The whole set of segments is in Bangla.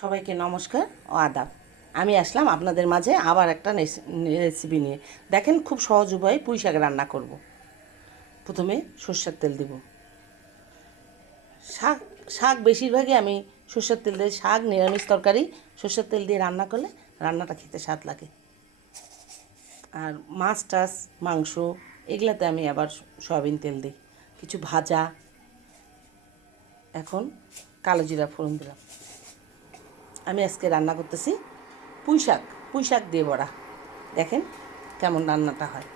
সবাইকে নমস্কার ও আদাব। আমি আসলাম আপনাদের মাঝে আবার একটা রেসিপি নিয়ে। দেখেন, খুব সহজ উপায়ে পুঁই শাক রান্না করব। প্রথমে সর্ষের তেল দেব। শাক শাক বেশিরভাগই আমি সর্ষের তেল দিয়ে, শাক নিরামিষ তরকারি সর্ষের তেল দিয়ে রান্না করলে রান্নাটা খেতে স্বাদ লাগে। আর মাছ টাছ মাংস এগুলাতে আমি আবার সয়াবিন তেল দিই। কিছু ভাজা। এখন কালো জিরা ফোড়ন দিলাম। আমি আজকে রান্না করতেছি পুঁই শাক দিয়ে বড়া। দেখেন কেমন রান্নাটা হয়।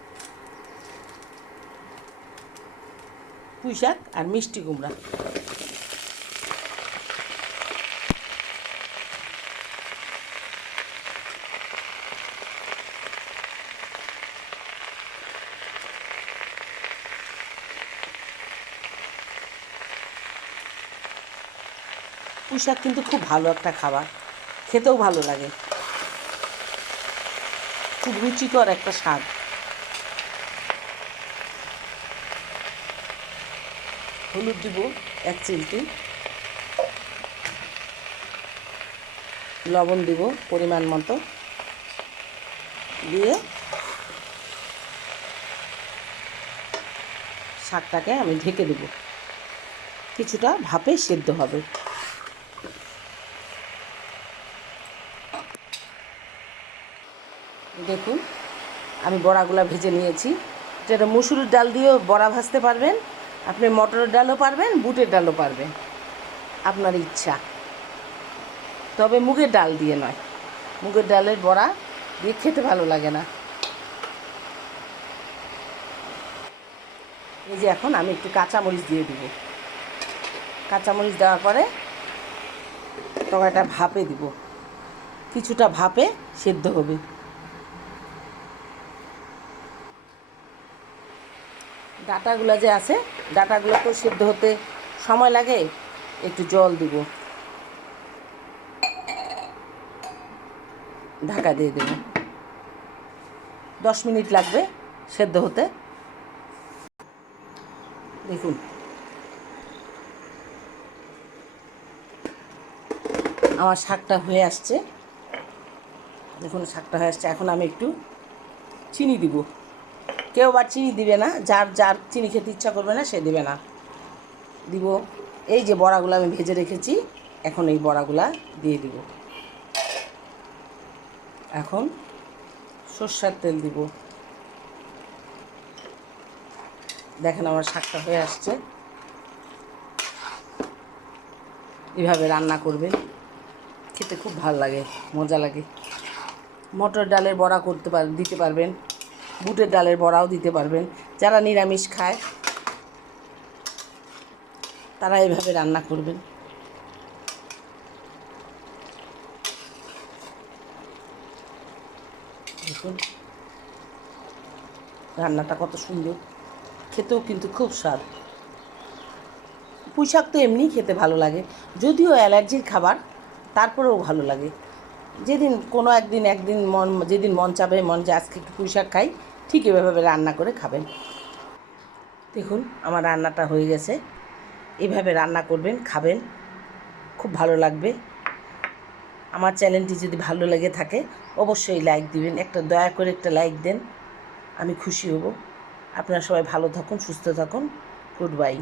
পুঁই শাক আর মিষ্টি কুমড়া। পুঁই শাক কিন্তু খুব ভালো একটা খাবার, খেতেও ভালো লাগে, খুব রুচিকর একটা শাক। হলুদ দিব 1 চিমটি, লবণ দিব পরিমাণ মতো, দিয়ে শাকটাকে আমি ঢেকে দেব। কিছুটা ভাপে সেদ্ধ হবে। দেখুন আমি বড়াগুলা ভেজে নিয়েছি। যেটা মুসুরির ডাল দিয়েও বড়া ভাজতে পারবেন, আপনি মটরের ডালও পারবেন, বুটের ডালও পারবেন, আপনার ইচ্ছা। তবে মুগের ডাল দিয়ে নয়, মুগের ডালের বড়া দিয়ে খেতে ভালো লাগে না। এই যে এখন আমি একটু কাঁচামরিচ দিয়ে দিব। কাঁচামরিচ দেওয়ার পরে তরকারিটা ভাপে দিব, কিছুটা ভাপে সেদ্ধ হবে। ডাঁটাগুলো যে আছে, ডাঁটাগুলো তো সেদ্ধ হতে সময় লাগে, একটু জল দিব, ঢাকা দিয়ে দেব। 10 মিনিট লাগবে সেদ্ধ হতে। দেখুন আমার শাকটা হয়ে আসছে। দেখুন শাকটা হয়ে আসছে। এখন আমি একটু চিনি দিব। কেউ আবার চিনি দিবে না, যার যার চিনি খেতে ইচ্ছা করবে না সে দিবে না। দিব এই যে বড়াগুলো আমি ভেজে রেখেছি, এখন এই বড়াগুলা দিয়ে দিব। এখন সর্ষের তেল দিব। দেখেন আমার শাকটা হয়ে আসছে। এভাবে রান্না করবেন, খেতে খুব ভালো লাগে, মজা লাগে। মটর ডালের বড়া দিতে পারবেন, বুটের ডালের বড়াও দিতে পারবেন। যারা নিরামিষ খায় তারা এভাবে রান্না করবেন। দেখুন রান্নাটা কত সুন্দর, খেতেও কিন্তু খুব স্বাদ। পুঁই শাক তো এমনি খেতে ভালো লাগে, যদিও অ্যালার্জির খাবার, তারপরেও ভালো লাগে। যেদিন কোনো একদিন যেদিন মন চাবে, মন যে আজকে একটু পুঁই শাক খাই, ঠিক এভাবে রান্না করে খাবেন। দেখুন আমার রান্নাটা হয়ে গেছে। এভাবে রান্না করবেন, খাবেন, খুব ভালো লাগবে। আমার চ্যানেলটি যদি ভালো লেগে থাকে অবশ্যই লাইক দিবেন, দয়া করে একটা লাইক দেন, আমি খুশি হব। আপনারা সবাই ভালো থাকুন, সুস্থ থাকুন। Good bye.